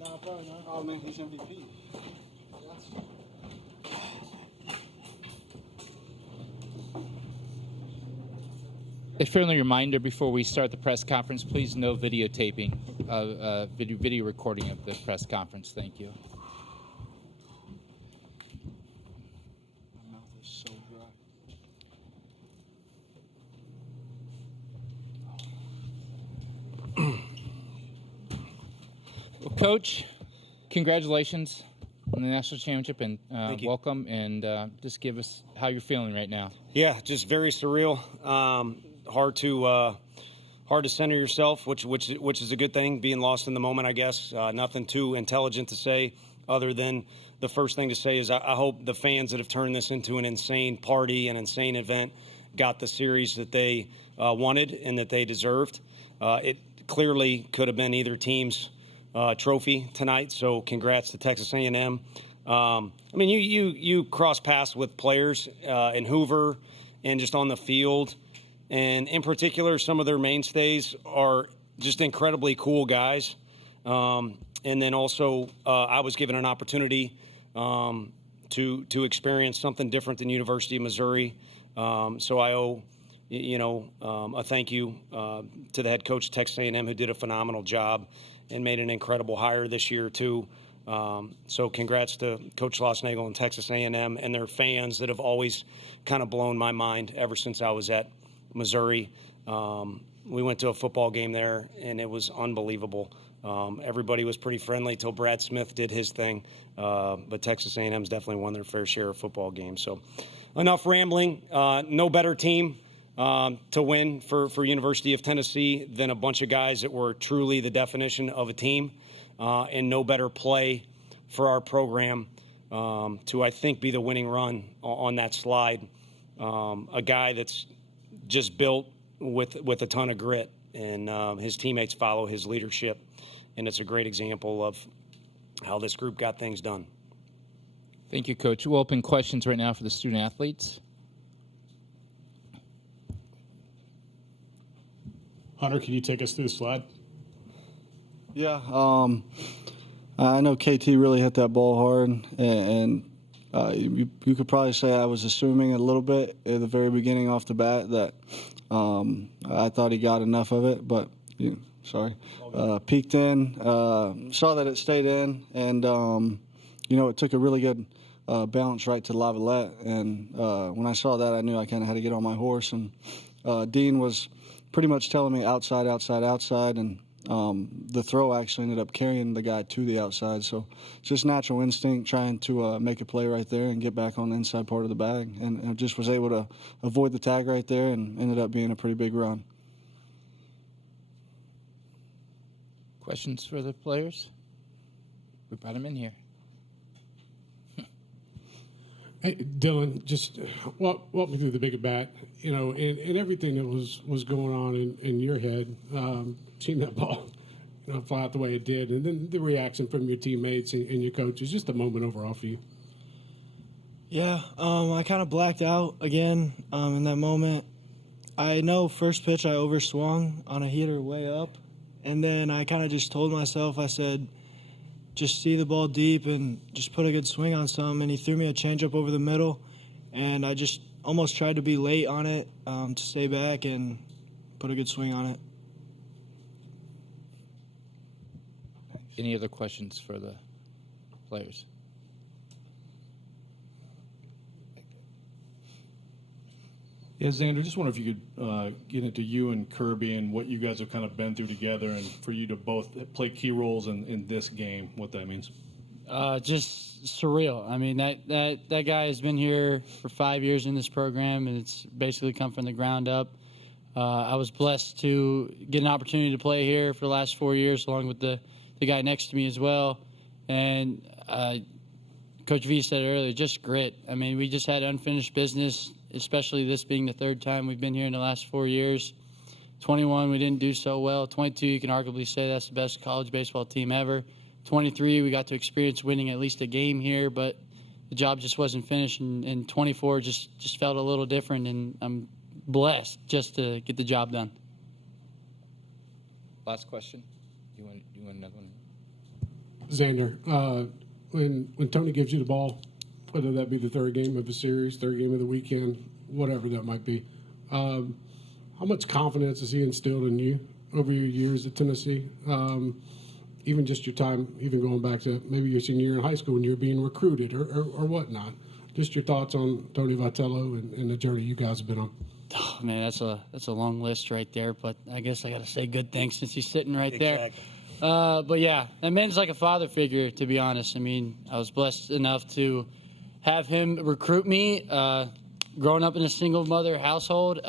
No, probably not. Oh, man, he's MVP. A friendly reminder before we start the press conference, please no videotaping, video recording of the press conference. Thank you. My mouth is so dry. Well, Coach, congratulations on the national championship, and welcome, and just give us how you're feeling right now. Yeah, just very surreal. Hard to center yourself, which is a good thing. Being lost in the moment, I guess. Nothing too intelligent to say, other than the first thing to say is I hope the fans that have turned this into an insane party, an insane event, got the series that they wanted and that they deserved. It clearly could have been either team's trophy tonight. So congrats to Texas A&M. I mean, you cross paths with players in Hoover and just on the field. And in particular, some of their mainstays are just incredibly cool guys. And then also, I was given an opportunity to experience something different than University of Missouri. So I owe, a thank you to the head coach of Texas A&M, who did a phenomenal job and made an incredible hire this year too. So congrats to Coach Schlossnagle and Texas A&M and their fans that have always kind of blown my mind ever since I was at Missouri. We went to a football game there, and it was unbelievable. Everybody was pretty friendly till Brad Smith did his thing, but Texas A&M's definitely won their fair share of football games. So enough rambling. No better team to win for University of Tennessee than a bunch of guys that were truly the definition of a team, and no better play for our program to, I think, be the winning run on that slide. A guy that's just built with a ton of grit, and his teammates follow his leadership, and it's a great example of how this group got things done. Thank you, Coach. We'll open questions right now for the student athletes. Hunter, can you take us through the slide? Yeah, I know KT really hit that ball hard, and you could probably say I was assuming a little bit at the very beginning off the bat that I thought he got enough of it, but peeked in, saw that it stayed in, and it took a really good bounce right to Lavalette, and when I saw that, I knew I kind of had to get on my horse, and Dean was pretty much telling me outside, and the throw actually ended up carrying the guy to the outside. So it's just natural instinct trying to make a play right there and get back on the inside part of the bag. And just was able to avoid the tag right there and ended up being a pretty big run. Questions for the players? We brought them in here. Hey, Dylan, just walk me through the big at bat, and everything that was going on in your head, seeing that ball fly out the way it did, and then the reaction from your teammates and your coaches, just the moment overall for you. Yeah, I kind of blacked out again in that moment. I know first pitch I overswung on a heater way up, and then I kind of just told myself, I said, just see the ball deep and just put a good swing on something. And he threw me a changeup over the middle, and I just almost tried to be late on it to stay back and put a good swing on it. Any other questions for the players? Yeah, Xander, just wonder if you could get into you and Kirby and what you guys have kind of been through together, and for you to both play key roles in this game, what that means. Just surreal. I mean, that guy has been here for 5 years in this program, and it's basically come from the ground up. I was blessed to get an opportunity to play here for the last 4 years, along with the guy next to me as well. And Coach V said earlier, just grit. I mean, we just had unfinished business, especially this being the third time we've been here in the last 4 years. 21, we didn't do so well. 22, you can arguably say that's the best college baseball team ever. 23, we got to experience winning at least a game here, but the job just wasn't finished. And 24 just felt a little different, and I'm blessed just to get the job done. Last question. You want another one? Xander, when Tony gives you the ball, whether that be the third game of a series, third game of the weekend, whatever that might be, how much confidence has he instilled in you over your years at Tennessee? Even just your time, even going back to maybe your senior year in high school when you were being recruited or whatnot. Just your thoughts on Tony Vitello and the journey you guys have been on. Oh, man, that's a long list right there, but I guess I got to say good things since he's sitting right there. But yeah, that man's like a father figure, to be honest. I mean, I was blessed enough to have him recruit me, growing up in a single mother household,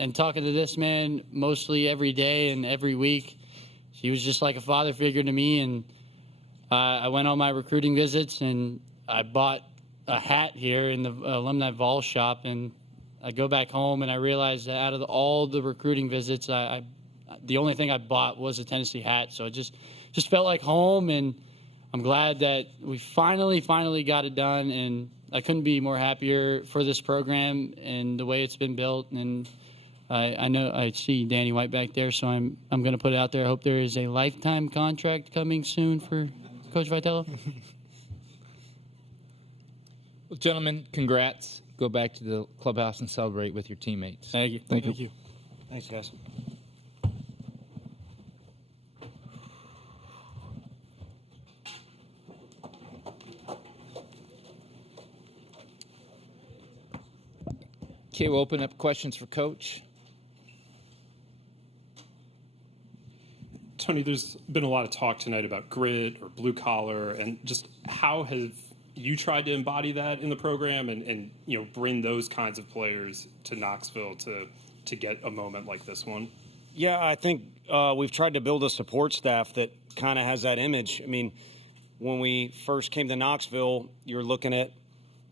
and talking to this man mostly every day and every week. He was just like a father figure to me, and I went on my recruiting visits, and I bought a hat here in the alumni Vol shop, and I go back home and I realized that out of all the recruiting visits, the only thing I bought was a Tennessee hat. So it just felt like home, and I'm glad that we finally got it done, and I couldn't be more happier for this program and the way it's been built. And I know I see Danny White back there, so I'm going to put it out there. I hope there is a lifetime contract coming soon for Coach Vitello. Well, gentlemen, congrats. Go back to the clubhouse and celebrate with your teammates. Thank you. Thank you. Thanks, guys. Okay, we'll open up questions for Coach. Tony, there's been a lot of talk tonight about grit or blue collar, and just how have you tried to embody that in the program and bring those kinds of players to Knoxville to get a moment like this one? Yeah, I think we've tried to build a support staff that kind of has that image. I mean, when we first came to Knoxville, you're looking at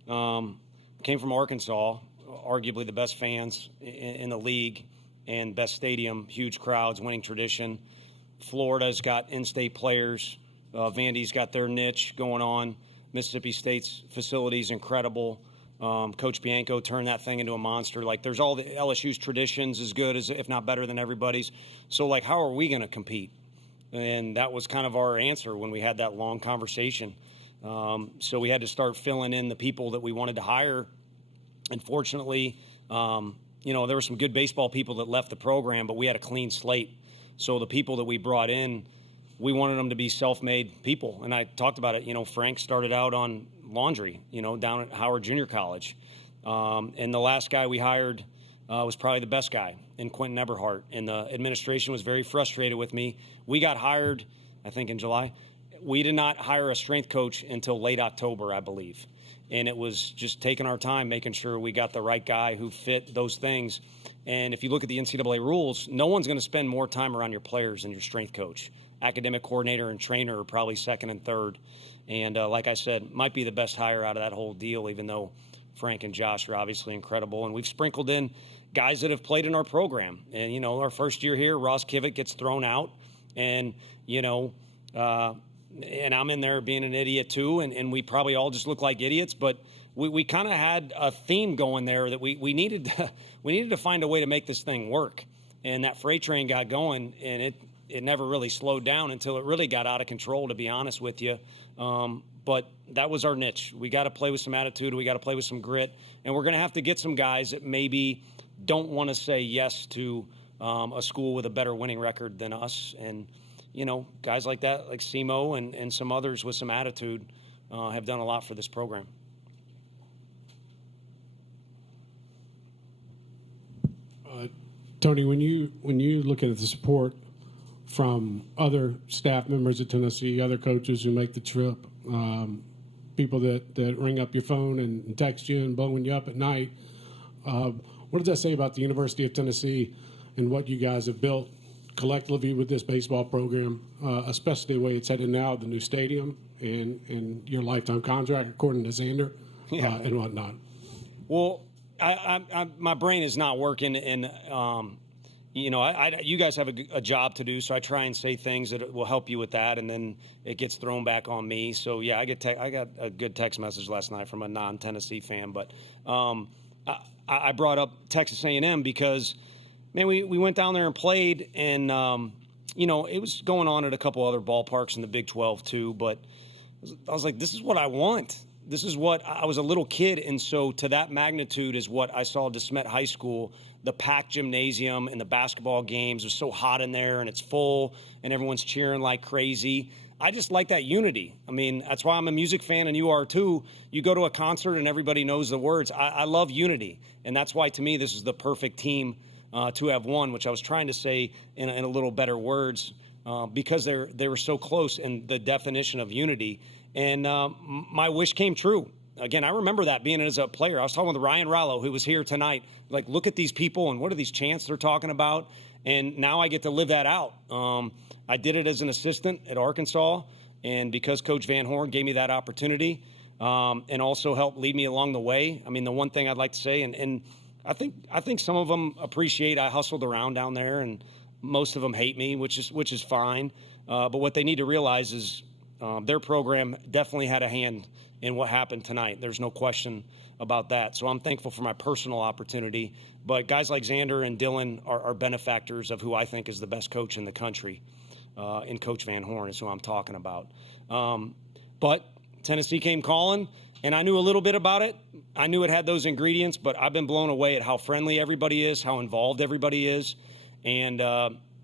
came from Arkansas, arguably the best fans in the league and best stadium, huge crowds, winning tradition. Florida's got in-state players. Vandy's got their niche going on. Mississippi State's facility's incredible. Coach Bianco turned that thing into a monster. Like, there's all the LSU's traditions as good as, if not better than everybody's. So, like, how are we going to compete? And that was kind of our answer when we had that long conversation. So we had to start filling in the people that we wanted to hire. And fortunately, there were some good baseball people that left the program, but we had a clean slate. So the people that we brought in, we wanted them to be self-made people. And I talked about it. Frank started out on laundry, down at Howard Junior College. And the last guy we hired was probably the best guy in Quentin Eberhardt. And the administration was very frustrated with me. We got hired, I think, in July. We did not hire a strength coach until late October, I believe. And it was just taking our time, making sure we got the right guy who fit those things. And if you look at the NCAA rules, no one's going to spend more time around your players than your strength coach. Academic coordinator and trainer are probably second and third. And like I said, might be the best hire out of that whole deal, even though Frank and Josh are obviously incredible. And we've sprinkled in guys that have played in our program. And, our first year here, Ross Kivitt gets thrown out. And, and I'm in there being an idiot too, and we probably all just look like idiots, but we kind of had a theme going there that we needed to find a way to make this thing work. And that freight train got going, and it never really slowed down until it really got out of control, to be honest with you. But that was our niche. We got to play with some attitude. We got to play with some grit. And we're going to have to get some guys that maybe don't want to say yes to a school with a better winning record than us. And, guys like that, like Simo and some others with some attitude have done a lot for this program. Tony, when you look at the support from other staff members at Tennessee, other coaches who make the trip, people that ring up your phone and text you and blowing you up at night, what does that say about the University of Tennessee and what you guys have built collectively with this baseball program, especially the way it's headed now, the new stadium and your lifetime contract, according to Xander, and whatnot? Well, my brain is not working, and you guys have a job to do, so I try and say things that will help you with that, and then it gets thrown back on me. So yeah, I got a good text message last night from a non-Tennessee fan, but I brought up Texas A&M because, man, we went down there and played, and it was going on at a couple other ballparks in the Big 12 too, but I was like, this is what I want. This is what I was a little kid. And so to that magnitude is what I saw DeSmet High School, the packed gymnasium and the basketball games. It was so hot in there and it's full and everyone's cheering like crazy. I just like that unity. I mean, that's why I'm a music fan and you are too. You go to a concert and everybody knows the words. I love unity. And that's why to me, this is the perfect team to have won, which I was trying to say in a little better words because they were so close in the definition of unity. And my wish came true. Again, I remember that being as a player. I was talking with Ryan Rallo, who was here tonight. Like, look at these people and what are these chants they're talking about? And now I get to live that out. I did it as an assistant at Arkansas, and because Coach Van Horn gave me that opportunity and also helped lead me along the way. I mean, the one thing I'd like to say, and I think some of them appreciate I hustled around down there, and most of them hate me, which is fine. But what they need to realize is their program definitely had a hand in what happened tonight. There's no question about that. So I'm thankful for my personal opportunity. But guys like Xander and Dylan are benefactors of who I think is the best coach in the country. And Coach Van Horn is who I'm talking about. But Tennessee came calling, and I knew a little bit about it. I knew it had those ingredients, but I've been blown away at how friendly everybody is, how involved everybody is. And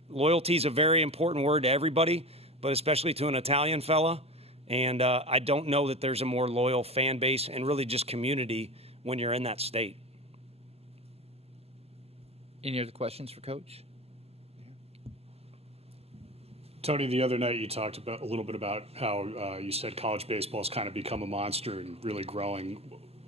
loyalty is a very important word to everybody, but especially to an Italian fella. And I don't know that there's a more loyal fan base and really just community when you're in that state. Any other questions for Coach? Tony, the other night you talked a little bit about how you said college baseball's kind of become a monster and really growing.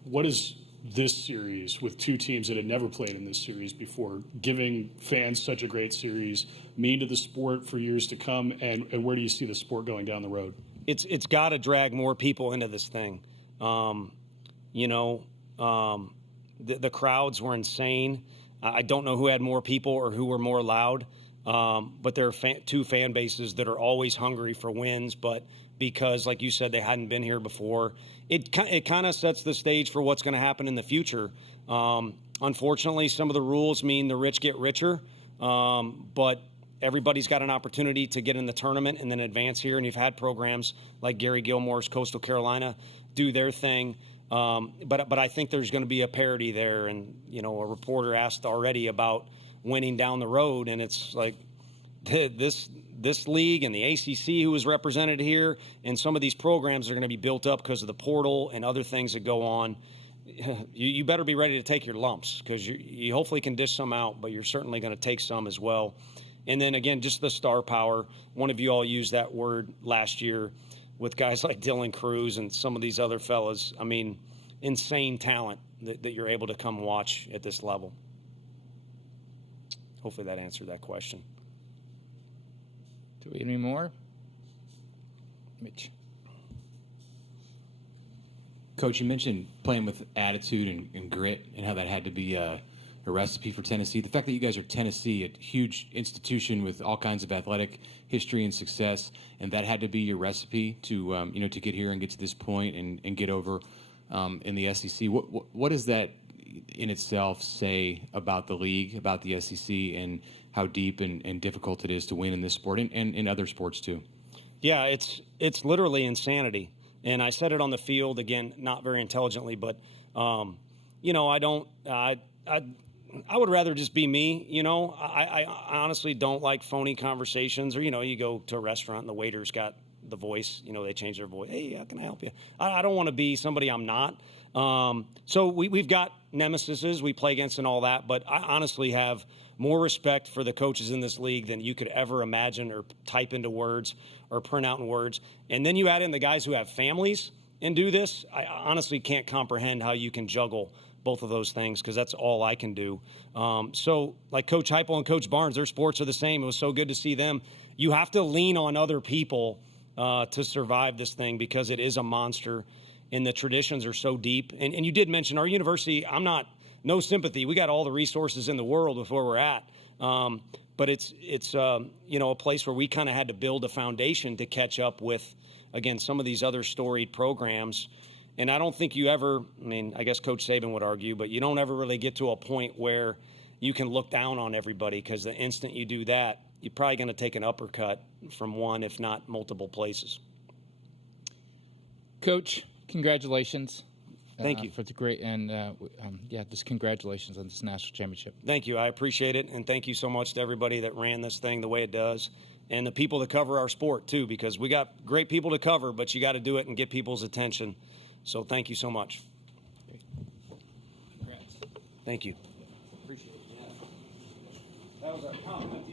What is this series with two teams that had never played in this series before, giving fans such a great series, mean to the sport for years to come, and where do you see the sport going down the road? It's got to drag more people into this thing. The crowds were insane. I don't know who had more people or who were more loud. But there are two fan bases that are always hungry for wins, but because, like you said, they hadn't been here before, it kind of sets the stage for what's going to happen in the future. Unfortunately, some of the rules mean the rich get richer, but everybody's got an opportunity to get in the tournament and then advance here, and you've had programs like Gary Gilmore's Coastal Carolina do their thing. But I think there's going to be a parity there, and a reporter asked already about winning down the road, and it's like this league and the ACC who was represented here, and some of these programs are going to be built up because of the portal and other things that go on. You better be ready to take your lumps because you hopefully can dish some out, but you're certainly going to take some as well. And then again, just the star power. One of you all used that word last year with guys like Dylan Cruz and some of these other fellas. I mean, insane talent that you're able to come watch at this level. Hopefully that answered that question. Do we have any more? Mitch. Coach, you mentioned playing with attitude and grit and how that had to be a recipe for Tennessee. The fact that you guys are Tennessee, a huge institution with all kinds of athletic history and success, and that had to be your recipe to to get here and get to this point and get over in the SEC. What does that in itself say about the league, about the SEC, and how deep and difficult it is to win in this sport and in other sports too? Yeah, it's literally insanity. And I said it on the field, again, not very intelligently, but I would rather just be me. I honestly don't like phony conversations, or you go to a restaurant and the waiter's got the voice, they change their voice. Hey, how can I help you? I don't want to be somebody I'm not. So we've got nemesises we play against and all that, but I honestly have more respect for the coaches in this league than you could ever imagine or type into words or print out in words. And then you add in the guys who have families and do this. I honestly can't comprehend how you can juggle both of those things, because that's all I can do. So like Coach Heupel and Coach Barnes, their sports are the same. It was so good to see them. You have to lean on other people to survive this thing, because it is a monster and the traditions are so deep. And you did mention our university. No sympathy. We got all the resources in the world with where we're at. But it's a place where we kind of had to build a foundation to catch up with, again, some of these other storied programs. And I don't think you ever, I guess Coach Saban would argue, but you don't ever really get to a point where you can look down on everybody, because the instant you do that, you're probably going to take an uppercut from one, if not multiple places. Coach, congratulations. Thank you. For the great, and just congratulations on this national championship. Thank you. I appreciate it, and thank you so much to everybody that ran this thing the way it does, and the people that cover our sport too, because we got great people to cover, but you got to do it and get people's attention. So thank you so much. Congrats. Thank you. Appreciate it. That was our comment.